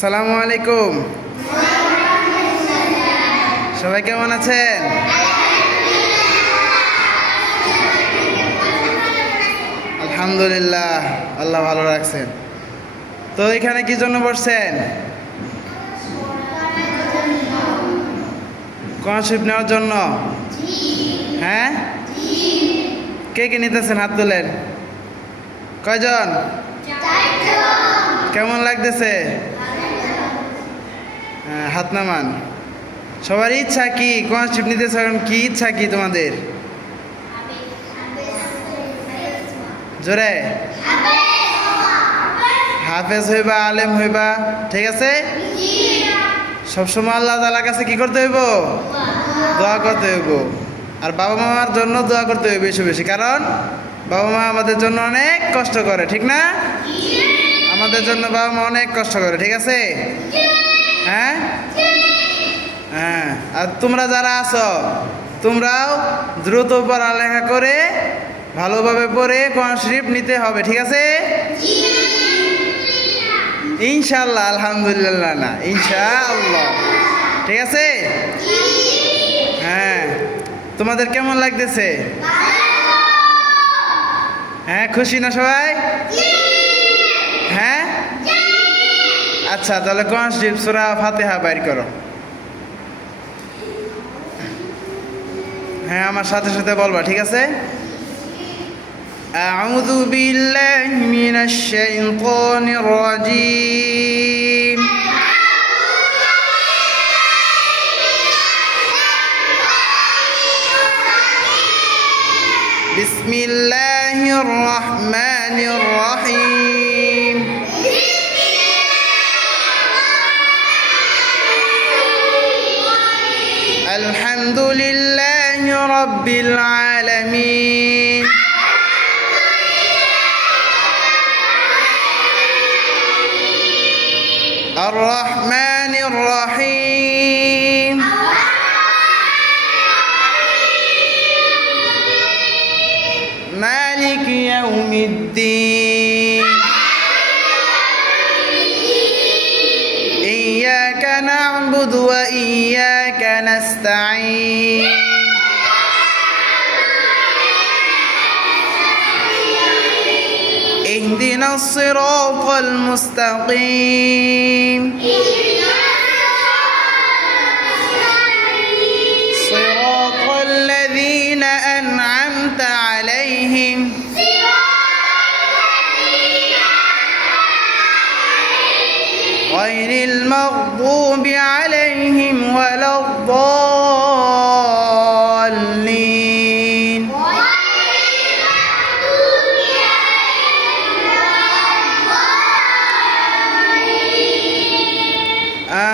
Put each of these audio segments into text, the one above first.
আসসালামু আলাইকুম। সবাই কেমন আছেন? আলহামদুলিল্লাহ, আল্লাহ ভালো রাখছেন। তো এখানে কি জন্য বসছেন? কোরআন শরীফ নেওয়ার জন্য? হ্যাঁ, কে কে নিতেছেন? হাত তোলেন। কয়জন? কেমন লাগতেছে? হাত নামান। সবার ইচ্ছা কি কোরআন শরীফ নিতেছে? কি ইচ্ছা কি তোমাদের? জোরে হাফেজ হইবা, আলেম হইবা, ঠিক আছে? সবসময় আল্লাহ তাআলার কাছে কি করতে হইব? দোয়া করতে হইব। আর বাবা মামার জন্য দোয়া করতে হইব বেশি বেশি, কারণ বাবা মা আমাদের জন্য অনেক কষ্ট করে, ঠিক না? আমাদের জন্য বাবা মা অনেক কষ্ট করে, ঠিক আছে? হ্যাঁ হ্যাঁ। আর তোমরা যারা আছো, তোমরাও দ্রুত পড়ালেখা করে ভালোভাবে পড়ে কোরআন শরীফ নিতে হবে, ঠিক আছে? ইনশাআল্লাহ। আলহামদুলিল্লাহ না, ইনশাআল্লাহ, ঠিক আছে? হ্যাঁ, তোমাদের কেমন লাগতেছে? হ্যাঁ, খুশি না সবাই? হ্যাঁ, আচ্ছা, তাহলে কোরআন শরীফ সূরা ফাতিহা বাইর করো। হ্যাঁ, আমার সাথে সাথে বলবা, ঠিক আছে? আউযু বিল্লাহি মিনাশ শাইতানির রাজীম। বিসমিল্লাহির রহমানির রহিম। আলহামদুলিল্লাহি রাব্বিল আলামিন। الرحمن الرحيم مالك يوم الدين إياك نعبد وإياك نستعين اهدنا الصراط المستقيم صراط الذين أنعمت عليهم غير المغضوب عليهم ولا الضالين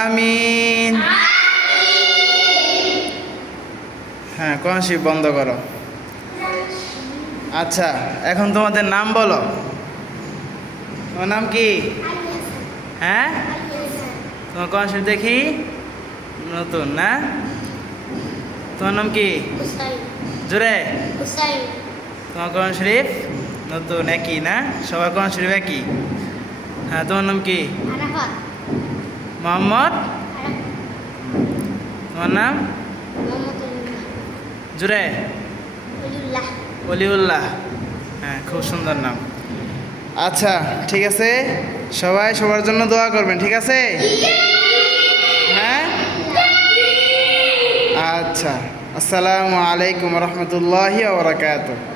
আমিন। হ্যাঁ, কোরআন শরীফ বন্ধ করো। আচ্ছা, এখন তোমাদের নাম বলো। তোমার নাম কি? হ্যাঁ, তোমার কোরআন শরীফ দেখি নতুন না? তোমার নাম কি? জোরে। তোমার কোরআন শরীফ নতুন, একই না? সবার কোরআন শরীফ একই। হ্যাঁ, তোমার নাম কি? মোহাম্মদ। তোমার নাম? জুরে। অলিউল্লাহ। হ্যাঁ, খুব সুন্দর নাম। আচ্ছা, ঠিক আছে, সবাই সবার জন্য দোয়া করবেন, ঠিক আছে? হ্যাঁ, আচ্ছা। আসসালামু আলাইকুম রহমতুল্লাহি ওয়া বারাকাতুহু।